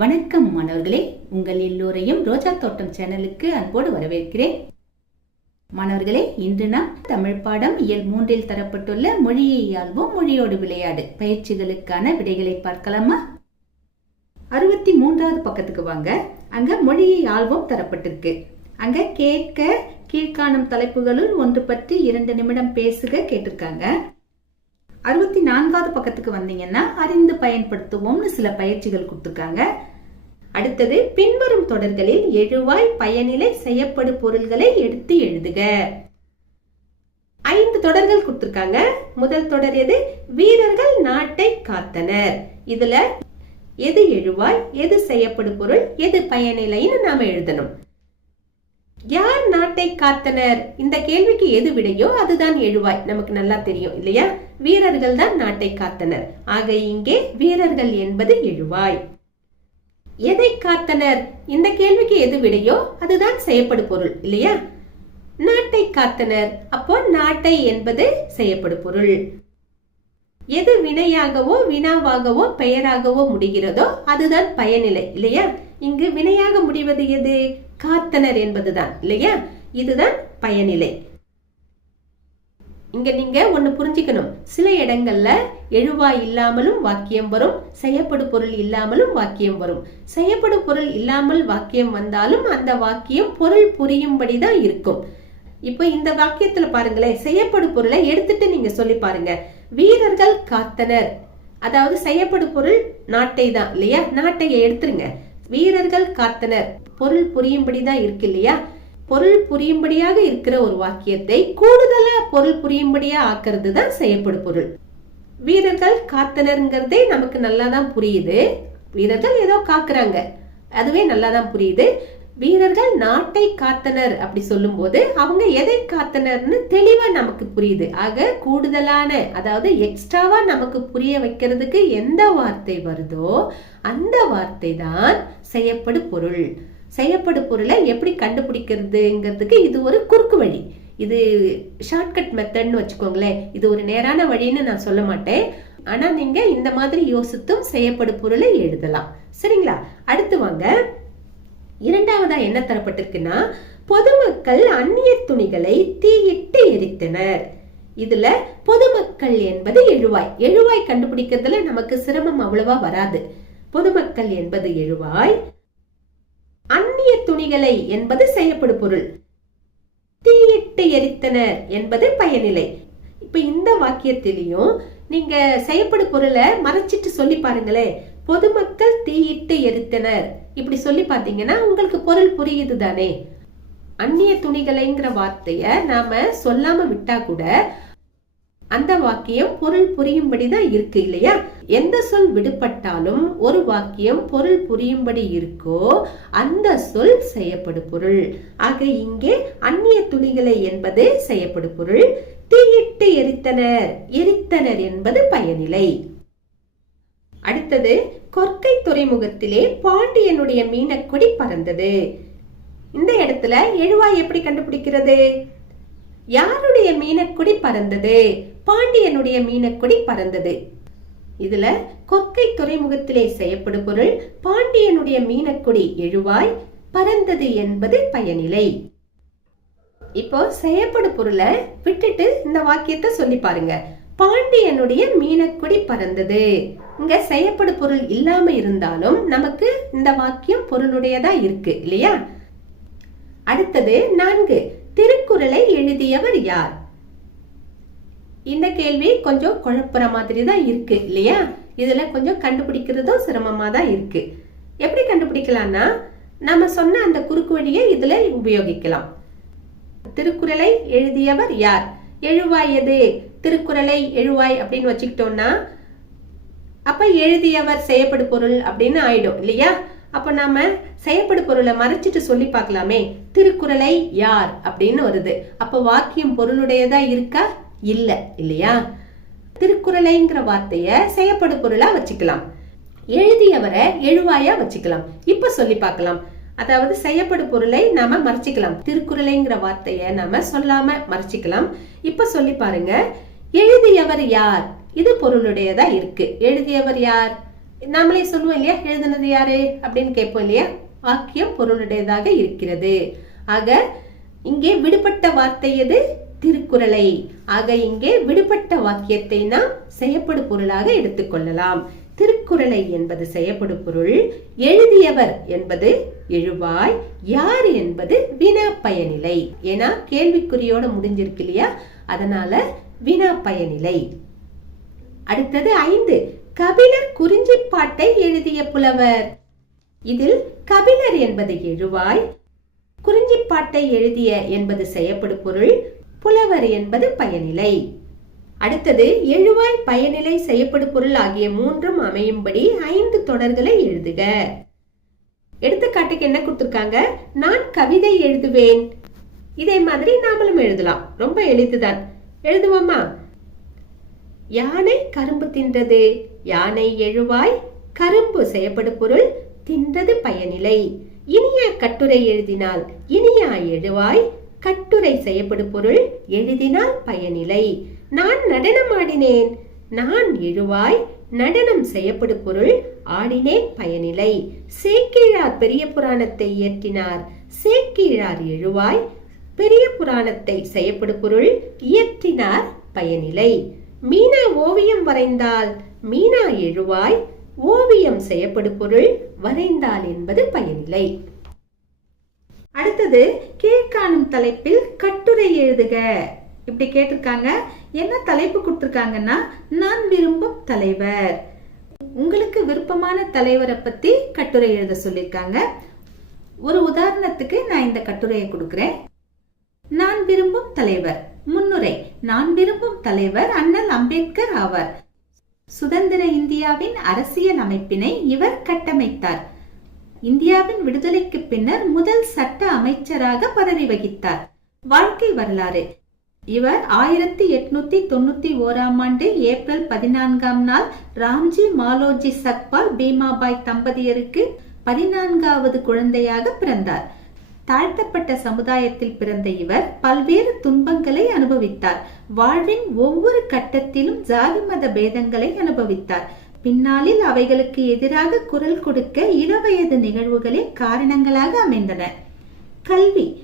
வணக்கம் மாணவர்களே. உங்கள் எல்லோரையும் ரோஜா தோட்டம் சேனலுக்கு அன்போடு வரவேற்கிறேன். மாணவர்களே இன்று நாம் தமிழ் பாடம் இயல் மூன்றில் தரப்பட்டுள்ள மொழியை ஆள்வோம். மொழியோடு விளையாடு. பயிற்சிகளுக்கான விடைகளை பார்க்கலாமா? அறுபத்தி மூன்றாவது பக்கத்துக்கு வாங்க. அங்க மொழியை ஆள்வோம் தரப்பட்டிருக்கு. அங்க கேட்க கீழ்காணும் தலைப்புகளுள் ஒன்று பற்றி இரண்டு நிமிடம் பேசுக கேட்டிருக்காங்க. அறுபத்தி நான்காவது பக்கத்துக்கு வந்தீங்கன்னா அறிந்து பயன்படுத்துவோம்னு சில பயிற்சிகள் கொடுத்துருக்காங்க. அடுத்தது பின்வரும் தொடர்களில் எழுவாய் பயனிலை செய்யப்படு பொருள்களை எடுத்து எழுதுக. ஐந்து தொடர்கள் கொடுத்துருக்காங்க. முதல் தொடர் எது? வீரர்கள் நாட்டை காத்தனர். இதுல எது எழுவாய் எது செய்யப்படு பொருள் எது பயனிலைன்னு நாம எழுதணும். யார் நாட்டை காத்தனர்? இந்த கேள்விக்கு எது விடையோ அதுதான் எழுவாய். நமக்கு நல்லா தெரியும் இல்லையா? வீரர்கள் தான் நாட்டை காத்தனர். ஆக இங்கே வீரர்கள் என்பது எழுவாய். எதை காத்தனர்? இந்த கேள்விக்கு எது விடையோ அதுதான் செய்யப்படு பொருள் இல்லையா? நாட்டை காத்தனர். அப்போ நாட்டை என்பது செய்யப்படு பொருள். எது வினையாகவோ வினாவாகவோ பெயராகவோ முடிகிறதோ அதுதான் பயனிலை இல்லையா? இங்கு வினையாக முடிவது எது? காத்தனர் என்பதுதான் இல்லையா? இதுதான் பயனிலை. இங்க நீங்க ஒண்ணு புரிஞ்சுக்கணும். சில இடங்கள்ல எழுவா இல்லாமலும் வாக்கியம் வரும் செய்யப்படு பொருள் இல்லாமலும் வாக்கியம் வரும். செய்யப்படு பொருள் இல்லாமல் வாக்கியம் வந்தாலும் அந்த வாக்கியம் பொருள் புரியும்படி தான் இருக்கும். இப்போ இந்த வாக்கியத்துல பாருங்களேன் செய்யப்படு பொருளை எடுத்துட்டு நீங்க சொல்லி பாருங்க. வீரர்கள் காத்தனர். அதாவது செய்யப்படு பொருள் நாட்டை தான் இல்லையா? நாட்டையை எடுத்துருங்க. வீரர்கள் காத்தனர். பொருள் புரியும்படி தான் இருக்கு இல்லையா பொருள் புரியும்படியாக இருக்கிற ஒரு வாக்கியத்தை கூடுதலா பொருள் புரியும்படியா ஆக்கிறது தான் செய்யப்படு பொருள். வீரர்கள் காத்தனர்ங்கிறதே நமக்கு நல்லா தான் புரியுது. வீரர்கள் ஏதோ காக்குறாங்க. அதுவே நல்லா தான் புரியுது. வீரர்கள் நாட்டை காத்தனர் அப்படி சொல்லும்போது அவங்க எதை காத்தனர்னு தெளிவா நமக்கு புரியுது. ஆக கூடுதலான அதாவது எக்ஸ்ட்ராவா நமக்கு புரிய வைக்கிறதுக்கு எந்த வார்த்தை வருதோ அந்த வார்த்தை தான் செய்யப்படு பொருள். செய்யப்படு பொருளை எப்படி கண்டுபிடிக்கிறதுங்கிறதுக்கு இது ஒரு குறுக்கு வழி. இது ஷார்ட்கட் மெத்தட்னு வச்சுக்கோங்களேன். இது ஒரு நேரான வழின்னு நான் சொல்ல மாட்டேன். ஆனா நீங்க இந்த மாதிரி யோசித்தும் செய்யப்படு பொருளை எழுதலாம். சரிங்களா? அடுத்து வாங்க. இரண்டாவதா என்ன தரப்பட்டிருக்குன்னா பொதுமக்கள் அந்நிய துணிகளை தீயிட்டு எரித்தனர். இதுல பொதுமக்கள் என்பது எழுவாய். எழுவாய் கண்டுபிடிக்கிறதுல நமக்கு சிரமம் அவ்வளவா வராது. பொதுமக்கள் என்பது எழுவாய். அந்நிய துணிகளை என்பது செய்யப்படு பொருள். தீயிட்டு எரித்தனர் என்பது பயனிலை. இப்ப இந்த வாக்கியத்திலையும் நீங்க செய்யப்படு பொருளை மறைச்சிட்டு சொல்லி பாருங்களேன். பொதுமக்கள் தீயிட்டு எரித்தனர். இப்படி சொல்லி பாத்தீங்கன்னா உங்களுக்கு பொருள் புரியுது தானே. அந்நிய துணிகளைங்கிற வார்த்தைய நாம சொல்லாம விட்டா கூட அந்த வாக்கியம் பொருள் புரியும்படி தான் இருக்கு இல்லையா? எந்த சொல் விடுபட்டாலும் ஒரு வாக்கியம் பொருள் புரியும்படி இருக்கோ அந்த சொல் செய்யப்படு பொருள். ஆக இங்கே அந்நிய துணிகளை என்பது செய்யப்படு பொருள். தீயிட்டு எரித்தனர் எரித்தனர் என்பது பயனிலை. அடுத்தது கொற்கை துறைமுகத்திலே பாண்டியனுடைய மீனக்கொடி பறந்தது. இந்த இடத்துல எழுவாய் எப்படி கண்டுபிடிக்கிறது? யாருடைய மீனக்குடி பறந்தது? பாண்டியனுடைய மீனக்குடி பறந்தது. இதுல கொக்கை துறைமுகத்திலே செய்யப்படும் பொருள் பாண்டியனுடைய மீனக்குடி எழுவாய் பறந்தது என்பது பயனிலை. இப்போ செய்யப்படும் பொருளை விட்டுட்டு இந்த வாக்கியத்தை சொல்லி பாருங்க. பாண்டியனுடைய மீனக்குடி பறந்தது. இங்க செய்யப்படும் பொருள் இல்லாம இருந்தாலும் நமக்கு இந்த வாக்கியம் பொருளுடையதா இருக்கு இல்லையா? அடுத்தது நான்கு திருக்குறளை எழுதியவர் யார்? இந்த கேள்வி கொஞ்சம் குழப்புற மாதிரி தான் இருக்கு இல்லையா? இதுல கொஞ்சம் கண்டுபிடிக்கிறதும் சிரமமா தான் இருக்கு. எப்படி கண்டுபிடிக்கலாம்னா நம்ம சொன்ன அந்த குறுக்கு வழியை இதுல உபயோகிக்கலாம். திருக்குறளை எழுதியவர் யார்? எழுவாய் எது? திருக்குறளை எழுவாய் அப்படின்னு வச்சுக்கிட்டோம்னா அப்ப எழுதியவர் செய்யப்படு பொருள் அப்படின்னு ஆயிடும் இல்லையா? அப்ப நாம செயற்படு பொருளை மறைச்சிட்டு சொல்லி பார்க்கலாமே திருக்குறளை யார் அப்படின்னு வருது. அப்ப வாக்கியம் பொருளுடையதா இருக்கா? இல்ல இல்லையா? திருக்குறளைங்கிற வார்த்தைய செயப்படு பொருளா வச்சுக்கலாம். எழுதியவரை எழுவாயா வச்சுக்கலாம். இப்ப சொல்லி பார்க்கலாம். அதாவது செய்யப்படு பொருளை நாம மறைச்சிக்கலாம். திருக்குறளைங்கிற வார்த்தைய நாம சொல்லாம மறைச்சிக்கலாம். இப்ப சொல்லி பாருங்க. எழுதியவர் யார்? இது பொருளுடையதா இருக்கு. எழுதியவர் யார்? நாமளே சொல்லுவோம் இல்லையா? எழுதுனது யாரு? அப்படின்னு கேட்போம் இல்லையா? வாக்கியம் பொருளுடையதாக இருக்கிறது. ஆக இங்கே விடுபட்ட வார்த்தை எது? திருக்குறளை. ஆக இங்கே விடுபட்ட வாக்கியத்தை நாம் செயப்படு பொருளாக எடுத்துக்கொள்ளலாம் திருக்குறளை என்பது செய்யப்படு பொருள் எழுதியவர் என்பது எழுவாய் யார் என்பது வினா பயனிலை. ஏன்னா கேள்விக்குறியோட முடிஞ்சிருக்கு இல்லையா? அதனால வினா பயனிலை. அடுத்தது ஐந்து கபிலர் குறிஞ்சிப்பாட்டை எழுதிய புலவர். இதில் கபிலர் என்பது எழுவாய் குறிஞ்சிப்பாட்டை எழுதிய என்பது செய்யப்படு பொருள் புலவர் என்பது பயனிலை. அடுத்தது எழுவாய் பயனிலை செய்யப்படு பொருள் ஆகிய மூன்றும் அமையும்படி ஐந்து தொடர்களை எழுதுக. எடுத்துக்காட்டுக்கு என்ன கொடுத்துருக்காங்க? நான் கவிதை எழுதுவேன். இதே மாதிரி நாமளும் எழுதலாம். ரொம்ப எளிதுதான். எழுதுவோமா? யானை கரும்பு தின்றது. யானை எழுவாய் கரும்பு செய்யப்படு பொருள் தின்றது பயனிலை. இனிய கட்டுரை எழுதினால் இனியா எழுவாய் கட்டுரை செய்யப்படு பொருள் எழுதினால் பயனில்லை. நான் நடனம் ஆடினேன். நான் எழுவாய் நடனம் செய்யப்படு பொருள் ஆடினேன் பயனில்லை. சேக்கிழார் பெரிய புராணத்தை இயற்றினார். சேக்கிழார் எழுவாய் பெரிய புராணத்தை செய்யப்படு பொருள் இயற்றினார் பயனில்லை. மீனா ஓவியம் வரைந்தால் மீனா எழுவாய் ஓவியம் செய்யப்படு பொருள் வரைந்தால் என்பது பயனில்லை. அடுத்தது கீழ்காணும் தலைப்பில் கட்டுரை எழுதுக. இப்படி கேட்டிருக்காங்க. என்ன தலைப்பு கொடுத்துருக்காங்கன்னா நான் விரும்பும் தலைவர். உங்களுக்கு விருப்பமான தலைவரை பத்தி கட்டுரை எழுத சொல்லியிருக்காங்க. ஒரு உதாரணத்துக்கு நான் இந்த கட்டுரையை கொடுக்கிறேன். நான் விரும்பும் தலைவர். முன்னுரை. நான் விரும்பும் தலைவர் அண்ணல் அம்பேத்கர் ஆவார். சுதந்திர இந்தியாவின் அரசியல் அமைப்பினை இவர் கட்டமைத்தார். இந்தியாவின் விடுதலைக்கு பின்னர் முதல் சட்ட அமைச்சராக பதவி வகித்தார். வாழ்க்கை வரலாறு. இவர் ஆயிரத்தி எட்நூத்தி தொண்ணூத்தி ஓராம் ஆண்டு ஏப்ரல் பதினான்காம் நாள் ராம்ஜி மாலோஜி சக்பால் பீமாபாய் தம்பதியருக்கு பதினான்காவது குழந்தையாக பிறந்தார். தாழ்த்தப்பட்ட சமுதாயத்தில் பிறந்த இவர் பல்வேறு துன்பங்களை அனுபவித்தார். வாழ்வின் ஒவ்வொரு கட்டத்திலும் ஜாதி மத பேதங்களை அனுபவித்தார். பின்னாளில் அவைகளுக்கு எதிராக குரல் கொடுக்க இளவயது நிகழ்வுகளே காரணங்களாக அமைந்தன. கல்வி.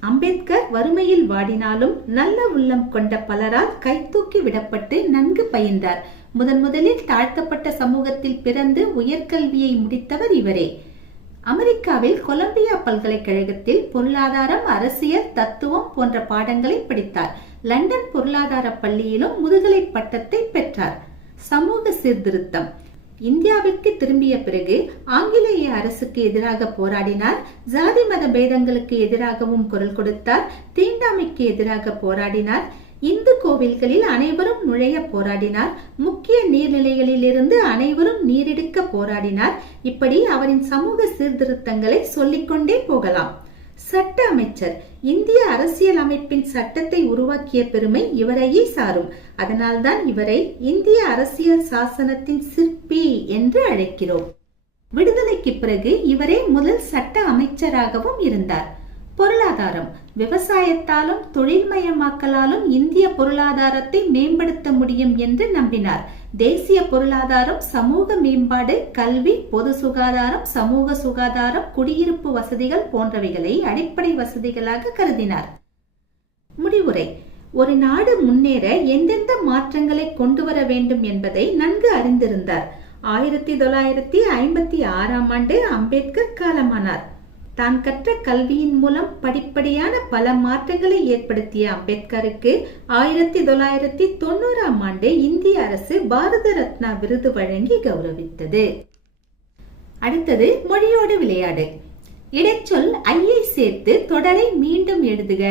அம்பேத்கர் வறுமையில் வாடினாலும் நல்ல உள்ளம் கொண்ட பலரால் கைத்தூக்கி விடப்பட்டு நன்கு பயின்றார். முதன் முதலில் தாழ்த்தப்பட்ட சமூகத்தில் பிறந்து உயர்கல்வியை முடித்தவர் இவரே. அமெரிக்காவில் கொலம்பியா பல்கலைக்கழகத்தில் பொருளாதாரம் அரசியல் தத்துவம் போன்ற பாடங்களை படித்தார். லண்டன் பொருளாதார பள்ளியிலும் முதுகலை பட்டத்தை பெற்றார். சமூக சீர்திருத்தம். இந்தியாவிற்கு திரும்பிய பிறகு ஆங்கிலேய அரசுக்கு எதிராக போராடினார். ஜாதி மத பேதங்களுக்கு எதிராகவும் குரல் கொடுத்தார். தீண்டாமைக்கு எதிராக போராடினார். இந்து கோவில்களில் அனைவரும் நுழைய போராடினார். முக்கிய நீர்நிலைகளில் இருந்து அனைவரும் நீரெடுக்க போராடினார். இப்படி அவரின் சமூக சீர்திருத்தங்களை சொல்லிக்கொண்டே போகலாம். சட்ட அமைச்சர். இந்திய அரசியல் அமைப்பின் சட்டத்தை உருவாக்கிய பெருமை இவரையே சாரும். அதனால்தான் இவரை இந்திய அரசியல் சாசனத்தின் சிற்பி என்று அழைக்கிறோம். விடுதலைக்கு பிறகு இவரே முதல் சட்ட அமைச்சராகவும் இருந்தார். பொருளாதாரம். விவசாயத்தாலும் தொழில்மயமாக்கலாலும் இந்திய பொருளாதாரத்தை மேம்படுத்த முடியும் என்று நம்பினார். தேசிய பொருளாதாரம் சமூக மேம்பாடு கல்வி பொது சுகாதாரம் சமூக சுகாதாரம் குடியிருப்பு வசதிகள் போன்றவைகளை அடிப்படை வசதிகளாக கருதினார். முடிவுரை. ஒரு நாடு முன்னேற எந்தெந்த மாற்றங்களை கொண்டு வர வேண்டும் என்பதை நன்கு அறிந்திருந்தார். ஆயிரத்தி தொள்ளாயிரத்தி ஐம்பத்தி ஆறாம் ஆண்டு அம்பேத்கர் காலமானார். தான் கற்ற கல்வியின் மூலம் படிப்படியான பல மாற்றங்களை ஏற்படுத்திய அம்பேத்கருக்கு ஆயிரத்தி தொள்ளாயிரத்தி தொண்ணூறாம் ஆண்டு இந்திய அரசு பாரத ரத்னா விருது வழங்கி கௌரவித்தது. அடுத்தது மொழியோடு விளையாடு. இடைச்சொல் ஐயை சேர்த்து தொடரை மீண்டும் எழுதுக.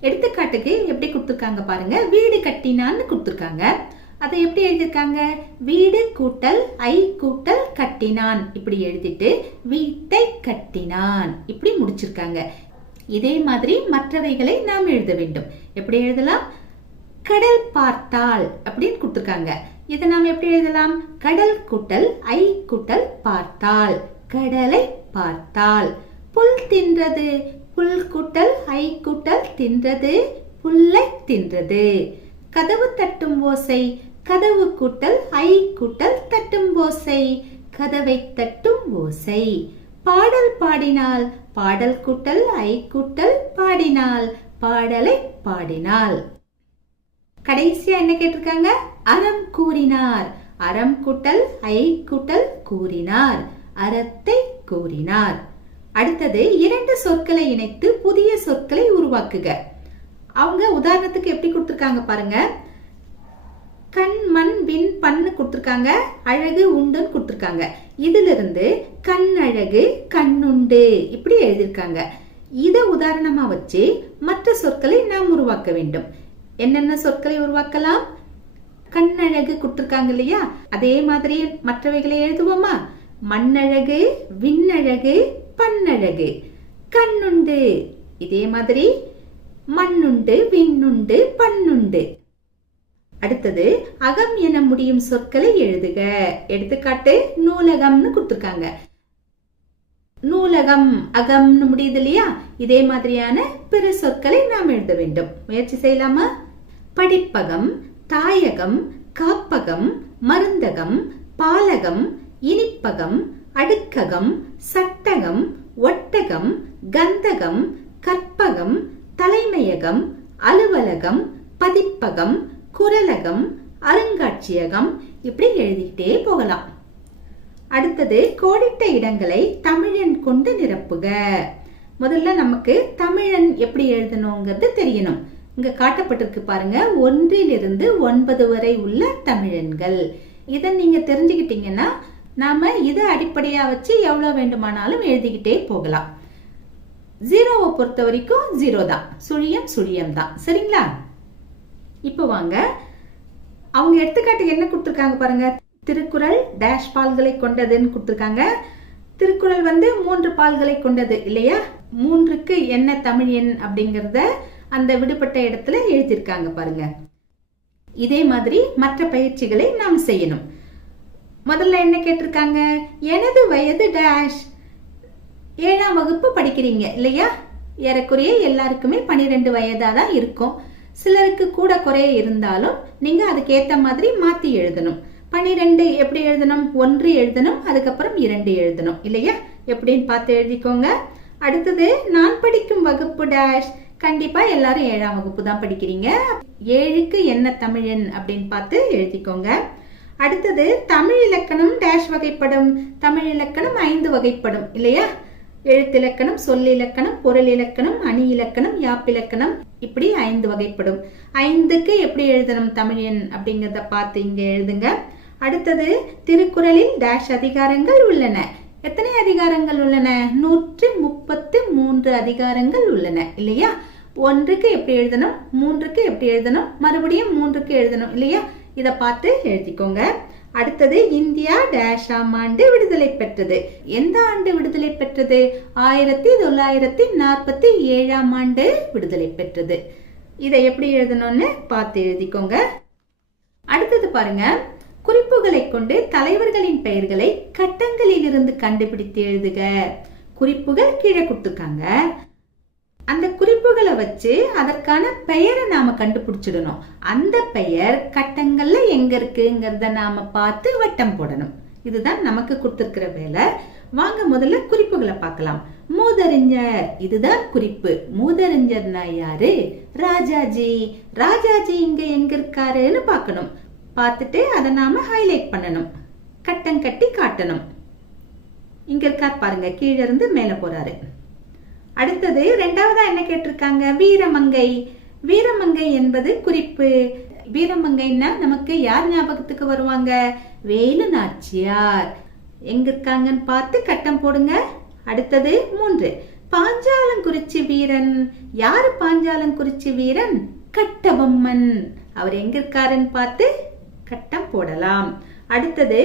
எடுத்துக்காட்டுக்கு எப்படி கொடுத்துருக்காங்க பாருங்க. வீடு கட்டினான்னு கொடுத்துருக்காங்க. அதை எப்படி எழுதியிருக்காங்க? வீடு கூட்டல் ஐ கூட்டல் கட்டினான். இப்படி எழுதிட்டு வீட்டை கட்டினான். இப்படி முடிச்சிருக்காங்க. இதே மாதிரி மற்றவைகளை நாம் எழுத வேண்டும். எப்படி எழுதலாம்? கடல் பார்த்தால் அப்படின்னு கொடுத்துருக்காங்க. இதை நாம் எப்படி எழுதலாம்? கடல் கூட்டல் ஐ கூட்டல் பார்த்தால் கடலை பார்த்தால் புல் தின்றது. புல் கூட்டல் ஐ கூட்டல் தின்றது. புல்லை தின்றது. கதவு தட்டும் ஓசை. கதவு கூட்டல் ஐ கூட்டல் தட்டும் ஓசை. கதவை தட்டும் ஓசை. பாடல் பாடினால் பாடல் கூட்டல் ஐ கூட்டல் பாடினால் பாடலை பாடினாள் கடைசியா என்ன கேட்டிருக்காங்க? அறம் கூறினார். அறம் கூட்டல் ஐ கூட்டல் கூறினார். அறத்தை கூறினார். அடுத்தது இரண்டு சொற்களை இணைத்து புதிய சொற்களை உருவாக்குக. அவங்க உதாரணத்துக்கு எப்படி கொடுத்துருக்காங்க பாருங்க. கண் மண் விண் பண்ணு கொடுத்துருக்காங்க. அழகு உண்டுன்னு கொடுத்துருக்காங்க. இதுல இருந்து கண் அழகு கண்ணுண்டு இப்படி எழுதியிருக்காங்க. இதை உதாரணமா வச்சு மற்ற சொற்களை நாம் உருவாக்க வேண்டும். என்னென்ன சொற்களை உருவாக்கலாம்? கண்ணழகு கொடுத்துருக்காங்க இல்லையா? அதே மாதிரி மற்றவைகளை எழுதுவோமா? மண்ணழகு விண்ணழகு பன்னழகு கண்ணுண்டு இதே மாதிரி மண்ணுண்டு விண்ணுண்டு பண்ணுண்டு அடுத்தது அகம் என முடியும் சொற்களை எழுதுக. எடுத்துக்காட்டு நூலகம்னு கொடுத்துருக்காங்க. நூலகம் அகம்னு முடியுது இல்லையா? இதே மாதிரியான பிற சொற்களை நாம் எழுத வேண்டும். முயற்சி செய்யலாமா? படிப்பகம் தாயகம் காப்பகம் மருந்தகம் பாலகம் இனிப்பகம் அடுக்ககம் சட்டகம் ஒட்டகம் கந்தகம் கற்பகம் தலைமையகம் அலுவலகம் பதிப்பகம் குரலகம் அருங்காட்சியகம் இப்படி எழுதிக்கிட்டே போகலாம். அடுத்தது கோடிட்ட இடங்களை தமிழன் கொண்டு நிரப்புக. முதல்ல நமக்கு தமிழன் எப்படி எழுதணுங்கிறது தெரியணும். இங்க காட்டப்பட்டிருக்கு பாருங்க ஒன்றிலிருந்து ஒன்பது வரை உள்ள தமிழன்கள். இதை நீங்க தெரிஞ்சுக்கிட்டீங்கன்னா நாம இதை அடிப்படையா வச்சு எவ்வளவு வேண்டுமானாலும் எழுதிக்கிட்டே போகலாம். ஜீரோவை பொறுத்த வரைக்கும் ஜீரோ தான் சுழியம் சுழியம் தான் சரிங்களா? இப்போ வாங்க. அவங்க எடுத்துக்காட்டுக்கு என்ன கொடுத்துருக்காங்க பாருங்க. திருக்குறள் டேஷ் பால்களை கொண்டதுன்னு கொடுத்துருக்காங்க. திருக்குறள் வந்து மூன்று பால்களை கொண்டது இல்லையா? மூன்றுக்கு என்ன தமிழ் எண் அப்படிங்கிறத அந்த விடுபட்ட இடத்துல எழுதியிருக்காங்க பாருங்க. இதே மாதிரி மற்ற பயிற்சிகளை நாம் செய்யணும். முதல்ல என்ன கேட்டிருக்காங்க? எனது வயது டேஷ் ஏழாம் வகுப்பு படிக்கிறீங்க இல்லையா? ஏறக்குறைய எல்லாருக்குமே பனிரெண்டு வயதாக தான் இருக்கும். சிலருக்கு கூட குறைய இருந்தாலும் நீங்க அதுக்கேத்த மாதிரி மாத்தி எழுதணும். பனிரெண்டு எப்படி எழுதணும்? ஒன்று எழுதணும் அதுக்கப்புறம் இரண்டு எழுதணும். இல்லையா? எப்படின்னு பார்த்து எழுதிக்கோங்க. அடுத்தது நான் படிக்கும் வகுப்பு டேஷ் கண்டிப்பா எல்லாரும் ஏழாம் வகுப்பு தான் படிக்கிறீங்க. ஏழுக்கு என்ன தமிழன் அப்படின்னு பார்த்து எழுதிக்கோங்க. அடுத்தது தமிழ் இலக்கணம் டேஷ் வகைப்படும். தமிழ் இலக்கணம் ஐந்து வகைப்படும். இல்லையா? எழுத்திலக்கணம் சொல்லிலக்கணம் பொருள் இலக்கணம் அணி இலக்கணம் யாப்பிலக்கணம் இப்படி ஐந்து வகைப்படும். ஐந்துக்கு எப்படி எழுதணும் தமிழன் அப்படிங்கிறத பார்த்து இங்க எழுதுங்க. அடுத்தது திருக்குறளில் டேஷ் அதிகாரங்கள் உள்ளன. எத்தனை அதிகாரங்கள் உள்ளன? நூற்றி முப்பத்து மூன்று அதிகாரங்கள் உள்ளன. இல்லையா? ஒன்றுக்கு எப்படி எழுதணும்? மூன்றுக்கு எப்படி எழுதணும்? மறுபடியும் மூன்றுக்கு எழுதணும். இல்லையா? இதை பார்த்து எழுதிக்கோங்க. அடுத்தது இந்தியா டேஷ் ஆண்டு விடுதலை பெற்றது. எந்த ஆண்டு விடுதலை பெற்றது? ஆயிரத்தி தொள்ளாயிரத்தி நாற்பத்தி ஏழாம் ஆண்டு விடுதலை பெற்றது. இதை எப்படி எழுதணும்னு பார்த்து எழுதிக்கோங்க. அடுத்தது பாருங்க. குறிப்புகளை கொண்டு தலைவர்களின் பெயர்களை கட்டங்களில் இருந்து கண்டுபிடித்து எழுதுக. குறிப்புகள் கீழே கொடுத்துருக்காங்க. அந்த குறிப்புகளை வச்சு அதற்கான பெயரை நாம கண்டுபிடிச்சிடணும். அந்த பெயர் கட்டங்கள்ல எங்க இருக்குங்கிறத நாம பார்த்து வட்டம் போடணும். இதுதான் நமக்கு கொடுத்திருக்கிற வேலை. வாங்க முதல்ல குறிப்புகளை பார்க்கலாம். மூதறிஞர் இதுதான் குறிப்பு. மூதறிஞர்னா யாரு? ராஜாஜி. ராஜாஜி இங்க எங்க இருக்காருன்னு பார்க்கணும். பார்த்துட்டு அதை நாம ஹைலைட் பண்ணணும். கட்டம் கட்டி காட்டணும். இங்க இருக்கார் பாருங்க கீழே இருந்து மேல போறாரு. அடுத்தது ரெண்டாவதா என்ன கேட்டிருக்காங்க? வீரமங்கை. வீரமங்கை என்பது குறிப்பு. வீரமங்கைன்னா நமக்கு யார் ஞாபகத்துக்கு வருவாங்க? வேலு நாச்சியார் எங்க இருக்காங்கன்னு பார்த்து கட்டம் போடுங்க. அடுத்தது மூன்று. பாஞ்சாலங்குறிச்சி வீரன். யாரு பாஞ்சாலங்குறிச்சி வீரன்? கட்டபொம்மன். அவர் எங்க இருக்காருன்னு பார்த்து கட்டம் போடலாம். அடுத்தது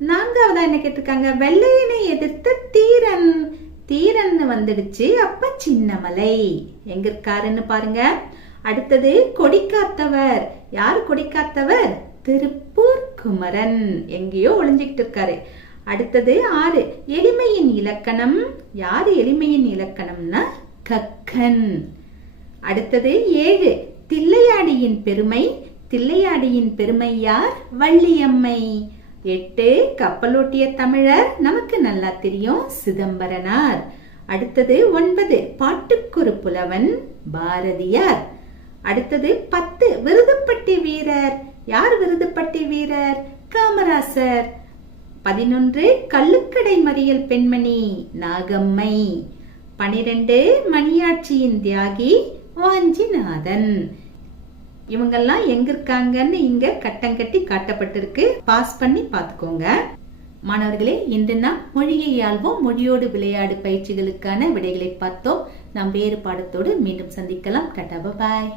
நான்காவதா என்ன கேட்டிருக்காங்க? வெள்ளையனை எதிர்த்த தீரன். தீரன்னு வந்துடுச்சு. அப்ப சின்னமலை. எங்க இருக்காருன்னு பாருங்க. அடுத்தது கொடிக்காத்தவர். யார் கொடிக்காத்தவர்? திருப்பூர் குமரன். எங்கேயோ ஒளிஞ்சுக்கிட்டு இருக்காரு. அடுத்தது ஆறு எளிமையின் இலக்கணம். யார் எளிமையின் இலக்கணம்னா? கக்கன். அடுத்தது ஏழு தில்லையாடியின் பெருமை. தில்லையாடியின் பெருமை யார்? வள்ளியம்மை. எட்டு கப்பலோட்டிய தமிழர். நமக்கு நல்லா தெரியும் சிதம்பரனார். அடுத்தது ஒன்பது பாட்டுக்குரு புலவன் பாரதியார். அடுத்தது பத்து விருதுப்பட்டி வீரர். யார் விருதுப்பட்டி வீரர்? காமராசர். பதினொன்று கள்ளுக்கடை மறியல் பெண்மணி நாகம்மை. பனிரெண்டு மணியாட்சியின் தியாகி வாஞ்சிநாதன். இவங்கெல்லாம் எங்க இருக்காங்கன்னு இங்க கட்டங்கட்டி காட்டப்பட்டிருக்கு. பாஸ் பண்ணி பார்த்துக்கோங்க. மாணவர்களே இன்று நாம் மொழியை ஆள்வோம். மொழியோடு விளையாடு பயிற்சிகளுக்கான விடைகளை பார்த்தோம். நாம் வேறு பாடத்தோடு மீண்டும் சந்திக்கலாம். டாடா பாய்